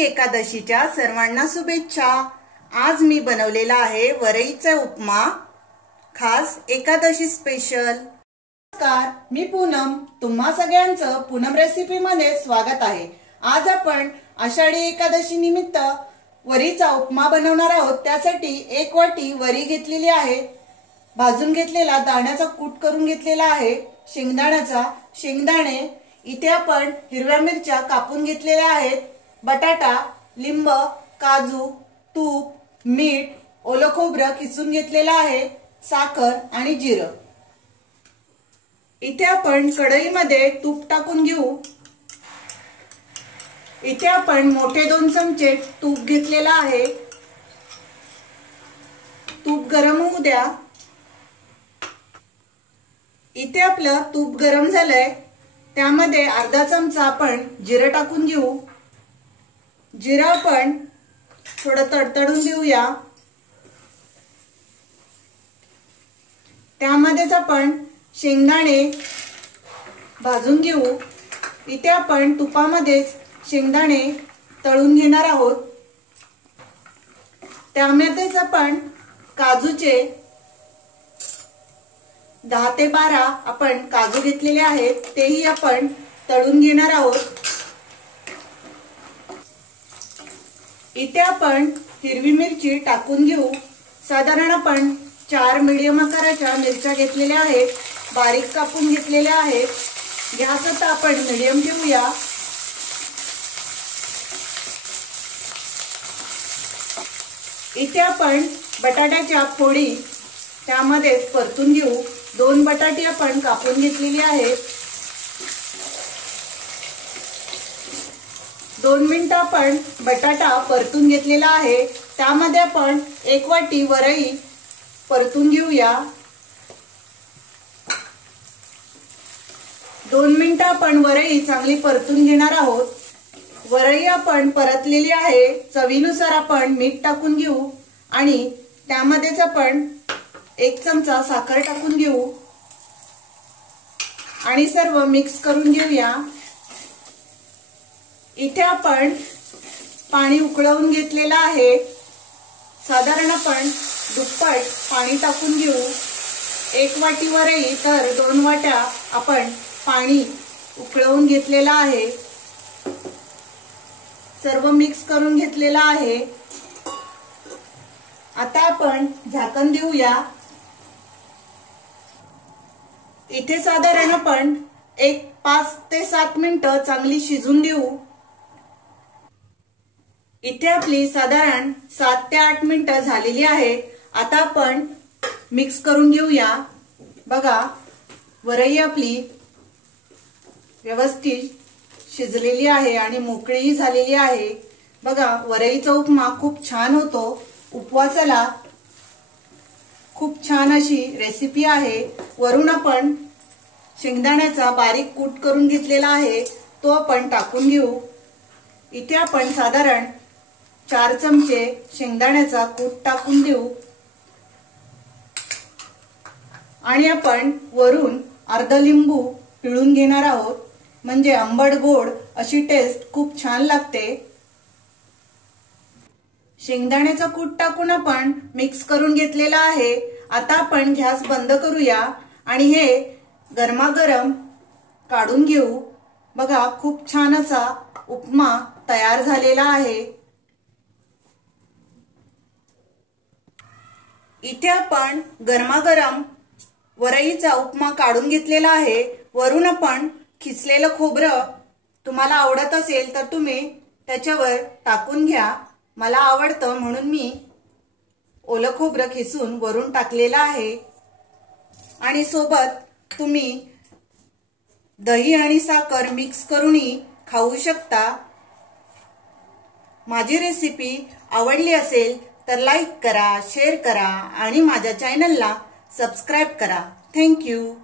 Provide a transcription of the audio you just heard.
एकादशीच्या सर्वांना शुभेच्छा। आज मी बनवलेला आहे वरईचा उपमा, खास एकादशी स्पेशल। नमस्कार, मी पूनम, तुम्हा सगळ्यांचं पूनम रेसिपी मध्ये स्वागत आहे। आज आपण आषाढी एकादशी निमित्त वरीचा उपमा बनवणार आहोत। त्यासाठी 1 वाटी वरी घेतलेली आहे, भाजून घेतलेला दाण्याचा कूट करून घेतलेला आहे, शेंगदाणे इथे आपण हिरव्या मिरच्या कापून घेतलेल्या आहेत, बटाटा, लिंब, काजू, तूप, मीठ, ओलं खोबरं किसून घेतलेलं आहे, साखर आणि जिरं। इथे आपण कढईमध्ये तूप टाकून घेऊ। इथे आपण मोठे 2 चमचे तूप घेतलेला आहे। तूप गरम होऊ द्या। इथे आपलं तूप गरम झालंय, त्यामध्ये अर्धा चमचा आपण जिरं टाकून घेऊ। जिरं आपण थोडं तडतडून घेऊया। त्यामध्येच आपण शेंगदाणे भाजून घेऊ। इथे आपण तुपामध्ये शेंगदाणे तळून घेणार आहोत। त्यामध्येच आपण काजूचे 10 ते 12 आपण काजू घेतलेले आहेत, तेही आपण तळून घेणार आहोत। इथे आपण हिरवी मिरची टाकून घेऊ। साधारण आपण 4 मीडियम आकाराच्या मिरच्या घेतलेल्या आहेत, बारीक कापून घेतलेल्या आहेत। गॅस आता आपण मीडियम ठेवूया। इथे आपण बटाट्याच्या फोडी त्यामध्ये परतून घेऊ। 2 बटाटे आपण कापून घेतलेली आहेत। 2 मिनिटं आपण बटाटा परतून घेतलेला आहे। त्यामध्ये आपण 1 वाटी वरई परतून घेऊया। 2 मिनिटं आपण वरई चांगली परतून घेणार आहोत। वरई आपण परतलेली आहे। चवीनुसार आपण मीठ टाकून घेऊ आणि त्यामध्येच आपण 1 चमचा साखर टाकून घेऊ आणि सर्व मिक्स करून घेऊया। इथे आपण पाणी उकळवून घेतलेलं आहे। साधारण आपण दुप्पट पाणी टाकून घेऊ। 1 वाटी वरई तर 2 वाट्या आपण पाणी उकळवून घेतलेलं आहे। सर्व मिक्स करून घेतलेलं आहे। आता आपण झाकण देऊया। इथे साधारण आपण 5 ते 7 मिनिटं चांगली शिजून देऊ। इथे आपली साधारण 7 ते 8 मिनिटं झालेली आहे। आता आपण मिक्स करून घेऊया। बघा, वरई आपली व्यवस्थित शिजलेली आहे आणि मोकळी झालेली आहे। बघा, वरईचा उपमा खूप छान होतो। उपवासाला खूप छान अशी रेसिपी आहे। वरून आपण शेंगदाण्याचा बारीक कूट करून घेतलेला आहे, तो आपण टाकून घेऊ। इथे आपण साधारण 4 चमचे शेंगदाण्याचा कूट टाकून देऊ आणि आपण वरून अर्धा लिंबू पिळून घेणार आहोत, म्हणजे आंबट गोड अशी टेस्ट खूप छान लागते। शेंगदाण्याचा कूट टाकून आपण मिक्स करून घेतलेला आहे। आता आपण गॅस बंद करूया आणि हे गरमागरम काढून घेऊ। बघा, खूप छान असा उपमा तयार झालेला आहे। इथे आपण गरमागरम वरईचा उपमा काढून घेतलेला आहे। वरून आपण खिसलेलं खोबरं तुम्हाला आवडत असेल तर तुम्ही त्याच्यावर टाकून घ्या। मला आवडतं म्हणून मी ओलं खोबरं खिसून वरून टाकलेलं आहे आणि सोबत तुम्ही दही आणि साखर मिक्स करूनही खाऊ शकता। माझी रेसिपी आवडली असेल तर लाईक करा, शेअर करा आणि माझ्या चॅनलला सबस्क्राइब करा। Thank you.